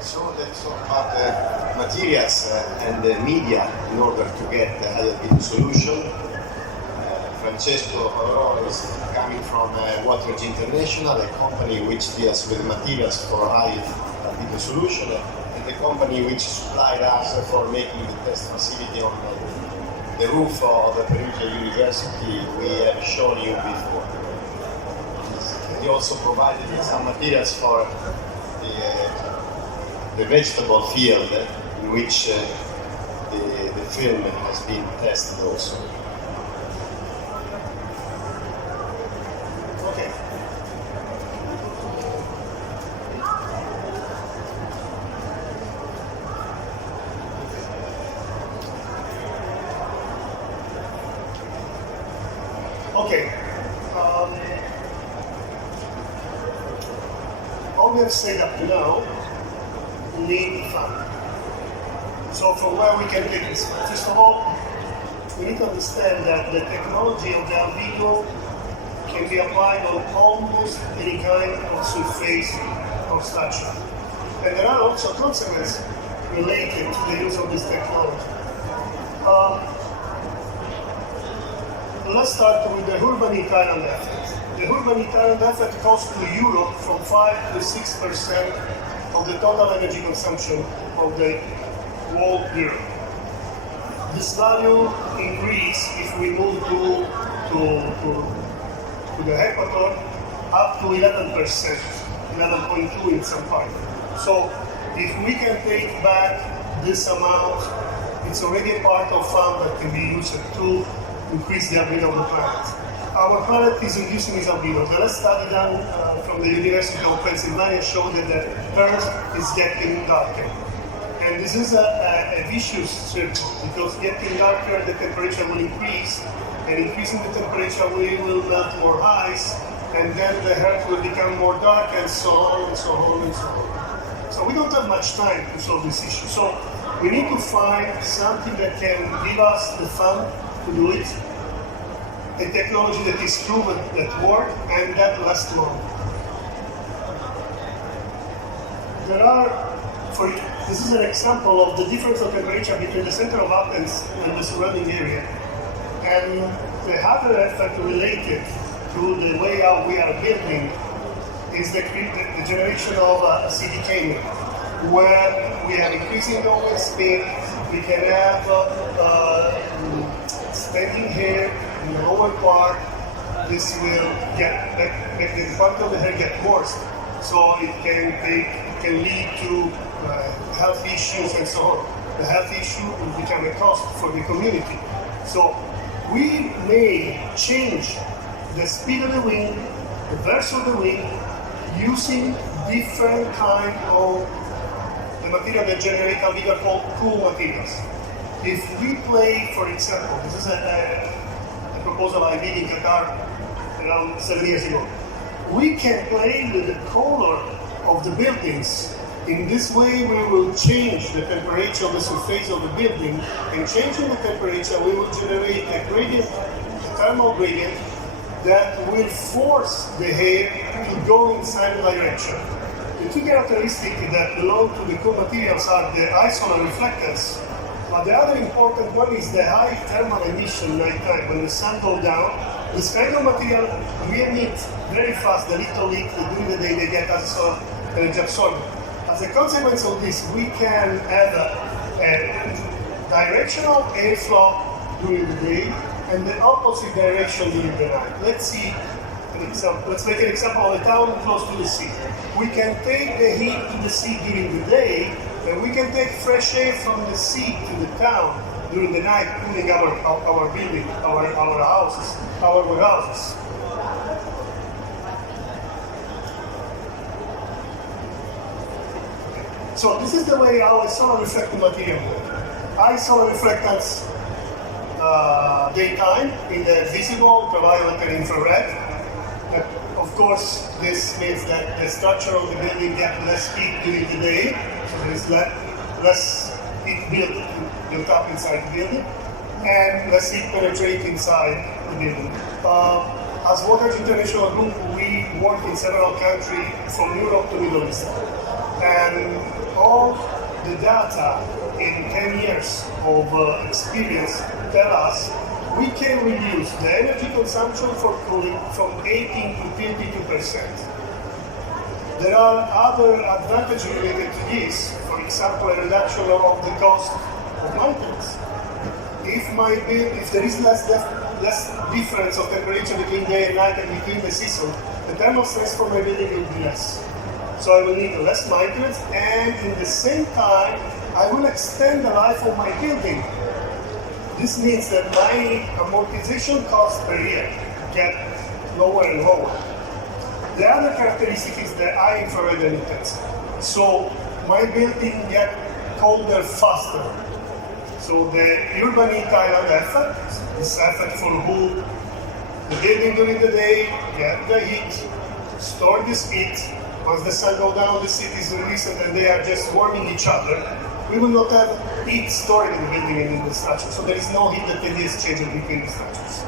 So let's talk about the materials and the media in order to get the Albedo solution. Francesco Paolo is coming from Watergy International, a company which deals with materials for high Albedo solution, and the company which supplied us for making the test facility on the roof of the Perugia University we have shown you before. He also provided some materials for the vegetable field in which the film has been tested also. Okay. Okay. All we have said up to now need fund. So from where we can take this fund? First of all, we need to understand that the technology of the Albedo can be applied on almost any kind of surface or structure. And there are also consequences related to the use of this technology. Let's start with the urban Italian effect. The urban Italian effect costs to Europe from 5 to 6% of the total energy consumption of the whole Europe. This value increase if we move to the equator up to 11%, 11.2 in some part. So if we can take back this amount, it's already a part of fund that can be used to increase the albedo of the planet. Our planet is reducing its albedo. The last study done from the University of Pennsylvania showed that the Earth is getting darker. And this is a vicious circle, because getting darker, the temperature will increase, and increasing the temperature, we will melt more ice, and then the Earth will become more dark, and so on, and so on, and so on. So we don't have much time to solve this issue. So we need to find something that can give us the fund to do it, a technology that is proven, that works, and that lasts long. This is an example of the difference of temperature between the center of Athens and the surrounding area. And the other effect related to the way how we are building is the generation of CDK, where we are increasing the wind speed, we can have standing here in the lower part. This will make the part of the hair get worse, so it can lead to health issues and so on. The health issue will become a cost for the community. So we may change the speed of the wind, the verse of the wind, using different kind of the material that generate albedo called cool materials. If we play, for example, this is a proposal I did in Qatar around 7 years ago. We can play with the color of the buildings. In this way, we will change the temperature of the surface of the building, and changing the temperature, we will generate a gradient, a thermal gradient, that will force the hair to go in some direction. The two characteristics that belong to the cool materials are the isolar reflectance, but the other important one is the high thermal emission nighttime. When the sun goes down, this kind of material we emit very fast the little heat during the day. They get as energy absorbed. As a consequence of this, we can have a directional airflow during the day and the opposite direction during the night. Let's see an example. Let's make an example of a town close to the sea. We can take the heat to the sea during the day, and we can take fresh air from the sea to the town during the night, cooling our building, our houses, our warehouses. So this is the way how a solar reflecting material works. High solar reflectance daytime in the visible, ultraviolet, and infrared. Of course, this means that the structure of the building gets less heat during the day, so there is less heat built up inside the building, and less heat penetrate inside the building. As Watergy International Group, we work in several countries from Europe to Middle East. And all the data in 10 years of experience tell us we can reduce the energy consumption for cooling from 18 to 52%. There are other advantages related to this. For example, a reduction of the cost of maintenance. If there is less difference of temperature between day and night and between the seasons, the thermal stress for my building will be less. So I will need less maintenance, and in the same time, I will extend the life of my building. This means that my amortization cost per year get lower and lower. The other characteristic is the high infrared emittance. So my building get colder faster. So the urban heat island effect, this effect for who the building during the day get the heat, store this heat. Once the sun goes down, the cities release it and they are just warming each other. We will not have heat stored in the building and in the structure. So there is no heat that can be exchanged between the structures.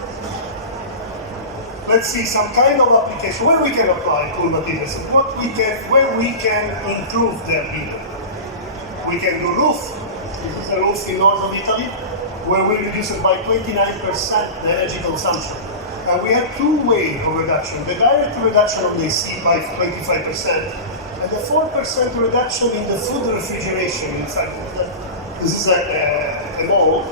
Let's see some kind of application where we can apply cool materials, where we can improve their building. We can do roof. This is a roof in northern Italy, where we reduce it by 29% the energy consumption. And we have two ways of reduction. The direct reduction of the AC by 25%, and the 4% reduction in the food refrigeration inside. This is a mall.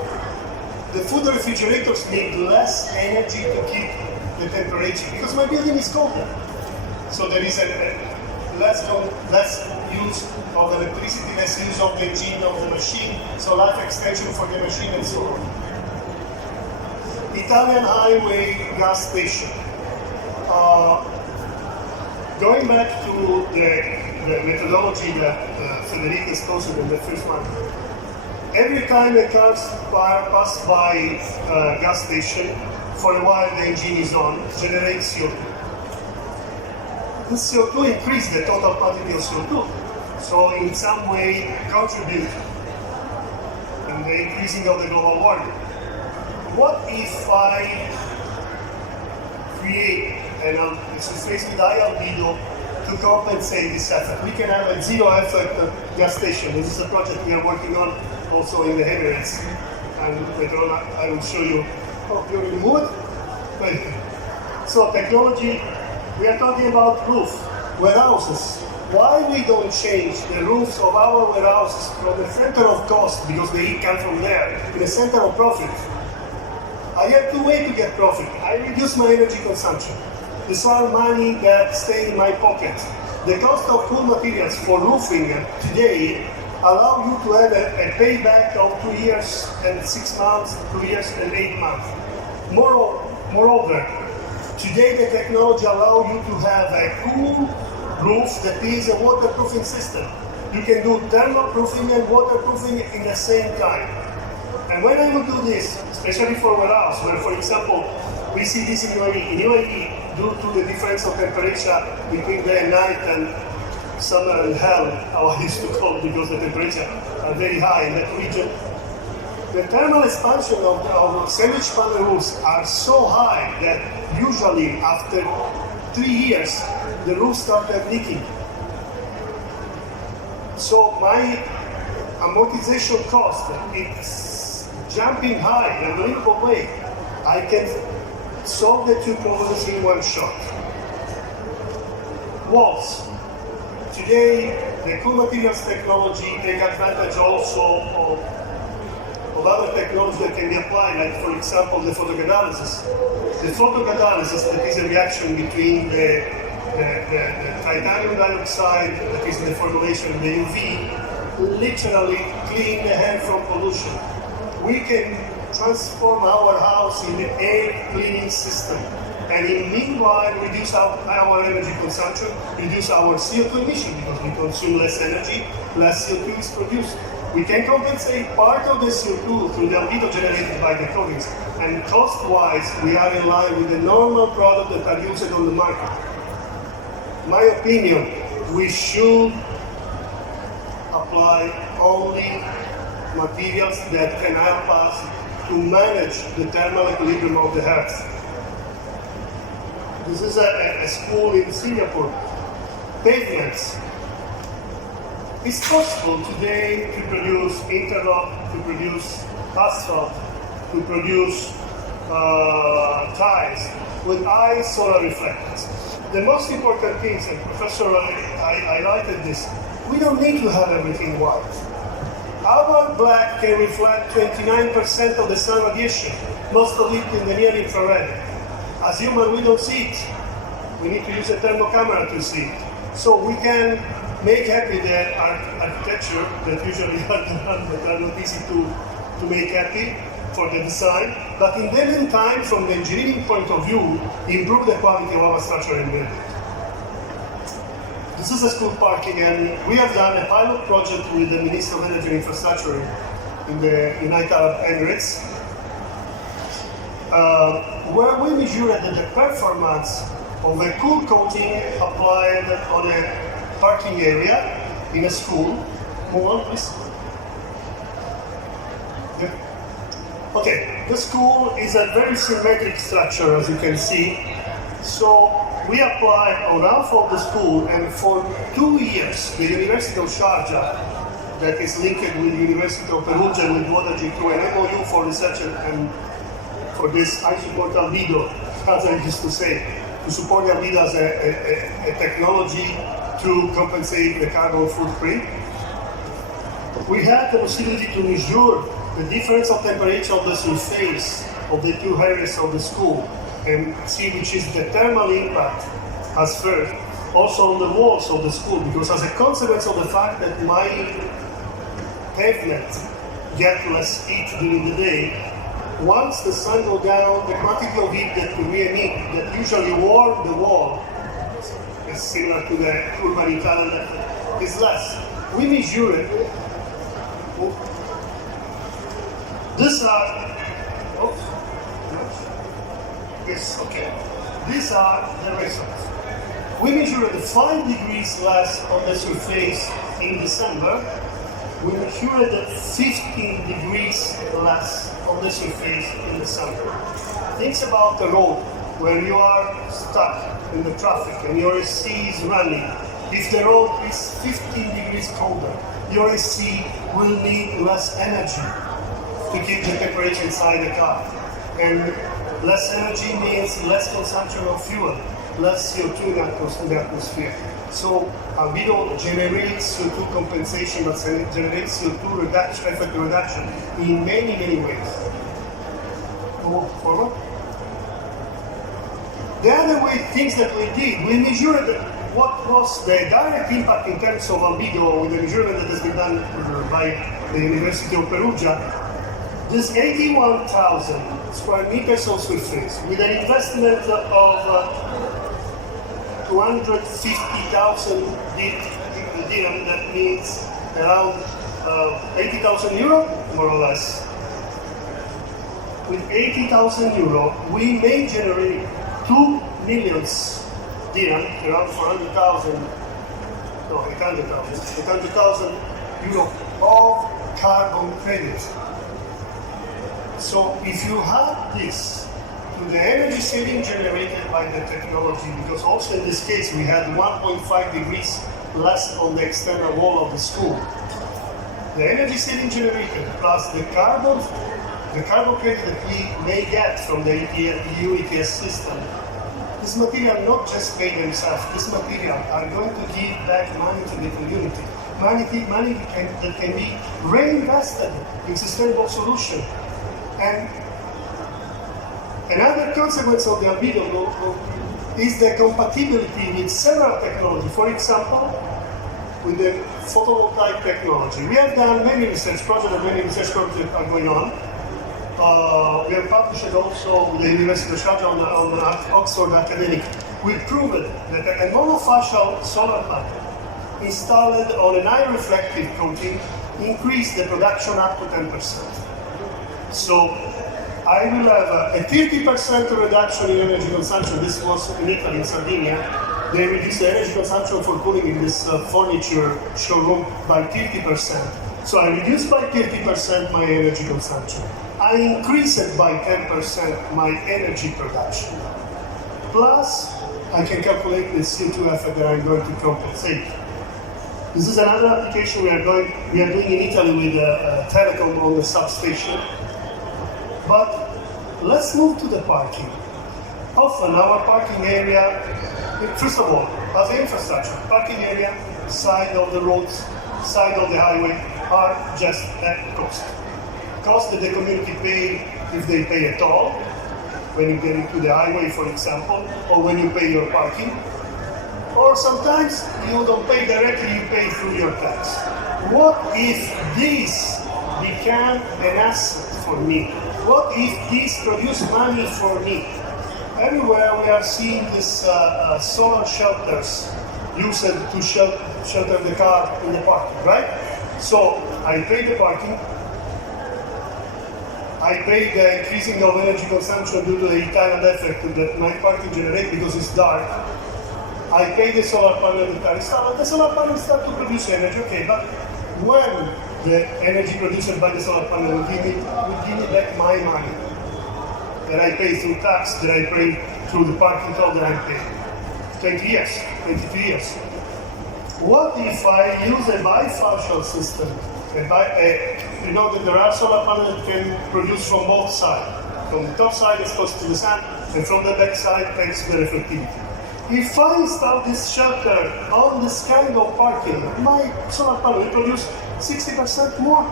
The food refrigerators need less energy to keep the temperature because my building is colder. So there is less use of electricity, less use of the engine of the machine, so life extension for the machine and so on. Italian highway gas station. Going back to the methodology that Federica exposed in the first one, every time a car passes by a gas station, for a while the engine is on, generates CO2. This CO2 increases the total quantity of CO2, so in some way contribute in the increasing of the global warming. What if I create an surface with high albedo to compensate this effect? We can have a zero effect gas station. This is a project we are working on also in the Emirates. And later on I will show you. Oh, you're in the mood? So technology, we are talking about roof, warehouses. Why we don't change the roofs of our warehouses from the center of cost, because the heat comes from there, to the center of profit? I have two ways to get profit. I reduce my energy consumption. These are money that stay in my pocket. The cost of cool materials for roofing today allow you to have a payback of 2 years and 6 months, 2 years and 8 months. Moreover, today the technology allows you to have a cool roof that is a waterproofing system. You can do thermal-proofing and waterproofing in the same time. And when I will do this, especially for warehouse, where, for example, we see this in UAE. In UAE, due to the difference of temperature between day and night and summer and hell, how I used to call it, because the temperatures are very high in that region, the thermal expansion of sandwich panel roofs are so high that usually after 3 years, the roof started leaking. So my amortization cost, it's jumping high in an unbelievable way. I can solve the two problems in one shot. Walls. Today, the cool materials technology take advantage also of other technology that can be applied, like, for example, the photocatalysis. The photocatalysis, that is a reaction between the titanium dioxide, that is in the formulation of the UV, literally clean the air from pollution. We can transform our house in an air cleaning system, and in meanwhile reduce our energy consumption, reduce our CO2 emission, because we consume less energy, less CO2 is produced. We can compensate part of the CO2 through the albedo generated by the coatings, and cost-wise, we are in line with the normal product that are used on the market. In my opinion, we should apply only materials that can help us to manage the thermal equilibrium of the earth. This is a school in Singapore. Pavements. It's possible today to produce interlock, to produce asphalt, to produce tiles with high solar reflectance. The most important things, and Professor I highlighted this, we don't need to have everything white. Our black can reflect 29% of the sun radiation, most of it in the near infrared. As humans, we don't see it. We need to use a thermal camera to see it. So we can make happy the architecture that usually are not easy to make happy for the design, but in the meantime, from the engineering point of view, improve the quality of our structure and building. This is a school parking, and we have done a pilot project with the Minister of Energy and Infrastructure in the United Arab Emirates, where we measured the performance of a cool coating applied on a parking area in a school. Move on, please. Yeah. Okay, the school is a very symmetric structure, as you can see. So we applied on half of the school, and for 2 years, the University of Sharjah, that is linked with the University of Perugia and with Watergy through an MOU for research and for this, I support Albedo, as I used to say, to support Albedo as a technology to compensate the carbon footprint. We had the possibility to measure the difference of temperature of the surface of the two areas of the school and see which is the thermal impact as first, also on the walls of the school, because as a consequence of the fact that my pavement get less heat during the day, once the sun goes down, the quantity of heat that we emit, that usually warm the wall, is similar to the urban Italian, is less. We measure it. These are, yes, okay. These are the results. We measured 5 degrees less on the surface in December. We measured 15 degrees less on the surface in the summer. Think about the road where you are stuck in the traffic and your AC is running. If the road is 15 degrees colder, your AC will need less energy to keep the temperature inside the car. And less energy means less consumption of fuel, less CO2 in the atmosphere. So Albedo generates CO2 compensation, but generates CO2 reduction, effect reduction in many, many ways. Go forward. The other way, things that we did, we measured what was the direct impact in terms of Albedo with the measurement that has been done by the University of Perugia. This 81,000 square meters of surface with an investment of 250,000 dirham, that means around 80,000 euro, more or less. With 80,000 euro, we may generate 2 million dirham, around 400,000, no, 800,000 euro of carbon credit. So if you have this to the energy saving generated by the technology, because also in this case we had 1.5 degrees less on the external wall of the school, the energy saving generated plus the carbon credit that we may get from the EU ETS system, this material not just pay themselves, this material are going to give back money to the community. Money that can be reinvested in sustainable solutions. And another consequence of the Albedo is the compatibility with several technologies. For example, with the photovoltaic technology. We have done many research projects and many research projects are going on. We have published also with the University of Sharjah on Oxford Academic. We proved that a monofacial solar panel installed on an high reflective coating increased the production up to 10%. So I will have a 30% reduction in energy consumption. This was in Italy, in Sardinia. They reduced the energy consumption for cooling in this furniture showroom by 30%. So I reduced by 30% my energy consumption. I increased by 10% my energy production. Plus, I can calculate the CO2 effect that I'm going to compensate. This is another application we are doing in Italy with telecom on the substation. But let's move to the parking. Often our parking area, first of all, as an infrastructure, parking area, side of the roads, side of the highway are just at cost. Cost that the community pay if they pay a toll, when you get into the highway, for example, or when you pay your parking. Or sometimes you don't pay directly, you pay through your tax. What if this became an asset for me? What if this produced money for me? Everywhere we are seeing these solar shelters used to shelter the car in the parking, right? So I pay the parking, I pay the increasing of energy consumption due to the Italian effect that my parking generates because it's dark. I pay the solar panel that are installed, and the solar panel start to produce energy, okay, but when the energy produced by the solar panel will give me back my money that I pay through tax, that I pay through the parking toll that I pay. 20 years, 22 years. What if I use a bifacial system? You know that there are solar panels that can produce from both sides. From the top side it's close to the sun, and from the back side thanks to the reflectivity. If I install this shelter on this kind of parking, my solar panel will produce 60% more.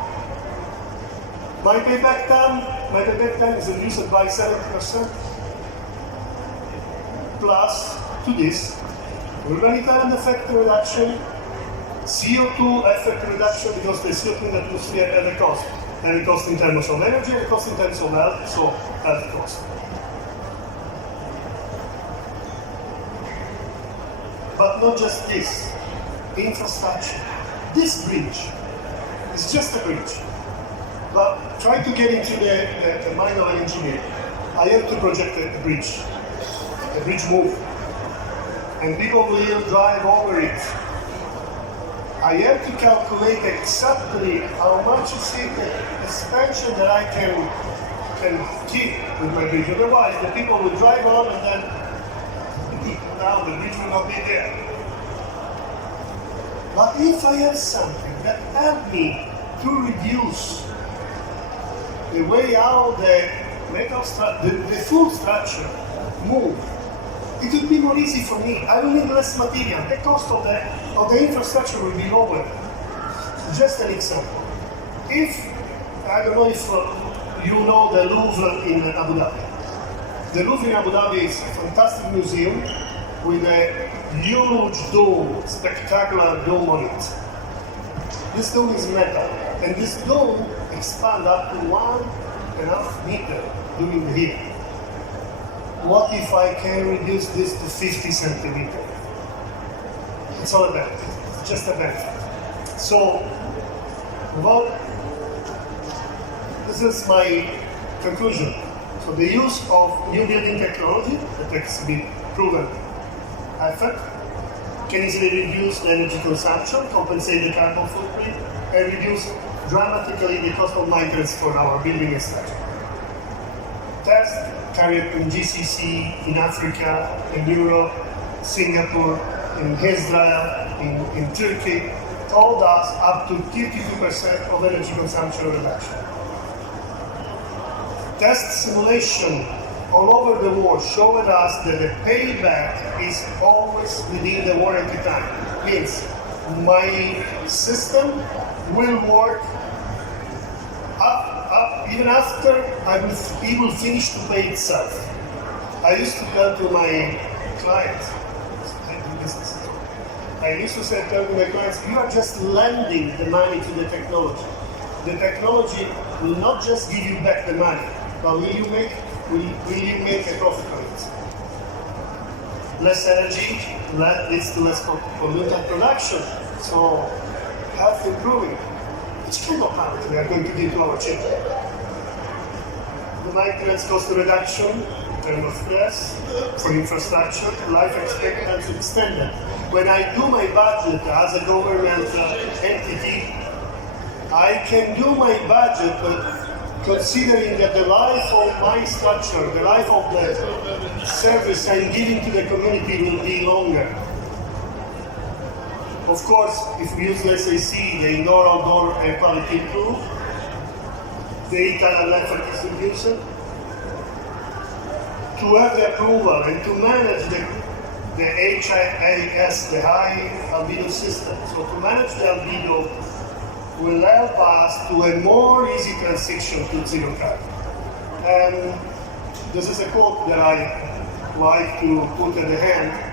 My payback time is reduced by 70%. Plus, to this, urban Italian effect reduction, CO2 effect reduction, because the CO2 in the atmosphere has a cost. And a cost in terms of energy, and a cost in terms of health, so health cost. But not just this, infrastructure. This bridge is just a bridge. But try to get into the mind of an engineer. I have to project a bridge move, and people will drive over it. I have to calculate exactly how much is the expansion that I can keep with my bridge. Otherwise, the people will drive on and then now the bridge will not be there. But if I have something that helps me to reduce the way how the metal the full structure move, it will be more easy for me. I will need less material. The cost of the infrastructure will be lower. Just an example. I don't know if you know the Louvre in Abu Dhabi. The Louvre in Abu Dhabi is a fantastic museum with a huge dome, spectacular dome on it. This dome is metal, and this dome expands up to 1.5 meters during the year. What if I can reduce this to 50 centimeters? It's all a benefit, it's just a benefit. So, this is my conclusion. So the use of new building technology that has been proven effect can easily reduce the energy consumption, compensate the carbon footprint, and reduce dramatically the cost of maintenance for our building and structure. Test carried in GCC, in Africa, in Europe, Singapore, in Israel, in Turkey, told us up to 32% of energy consumption reduction. Test simulation all over the world showed us that the payback is always within the warranty time. Means my system will work even after it will finish to pay itself. I used to tell to my clients, tell to my clients, you are just lending the money to the technology. The technology will not just give you back the money, but will you make a profit on it? Less energy leads to less pollutant production, so health improving. Which kind of habit we are going to give to our children? The maintenance cost reduction in terms of stress for infrastructure, life expectancy extended. When I do my budget as a government entity, I can do my budget, but considering that the life of my structure, the life of the service I'm giving to the community will be longer. Of course, if we use SAC, the indoor outdoor air quality improve, data and effort distribution, to have the approval and to manage the HIAS, the high albedo system. So to manage the albedo will help us to a more easy transition to zero carbon. And this is a quote that I like to put at the end.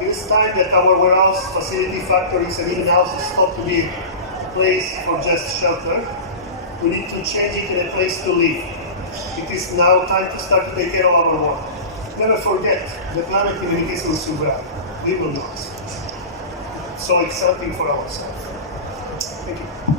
It's time that our warehouse, facility, factories, and even houses stop to be a place for just shelter. We need to change it in a place to live. It is now time to start to take care of our world. Never forget, the planet in any case will survive. We will not. So it's something for ourselves. Thank you.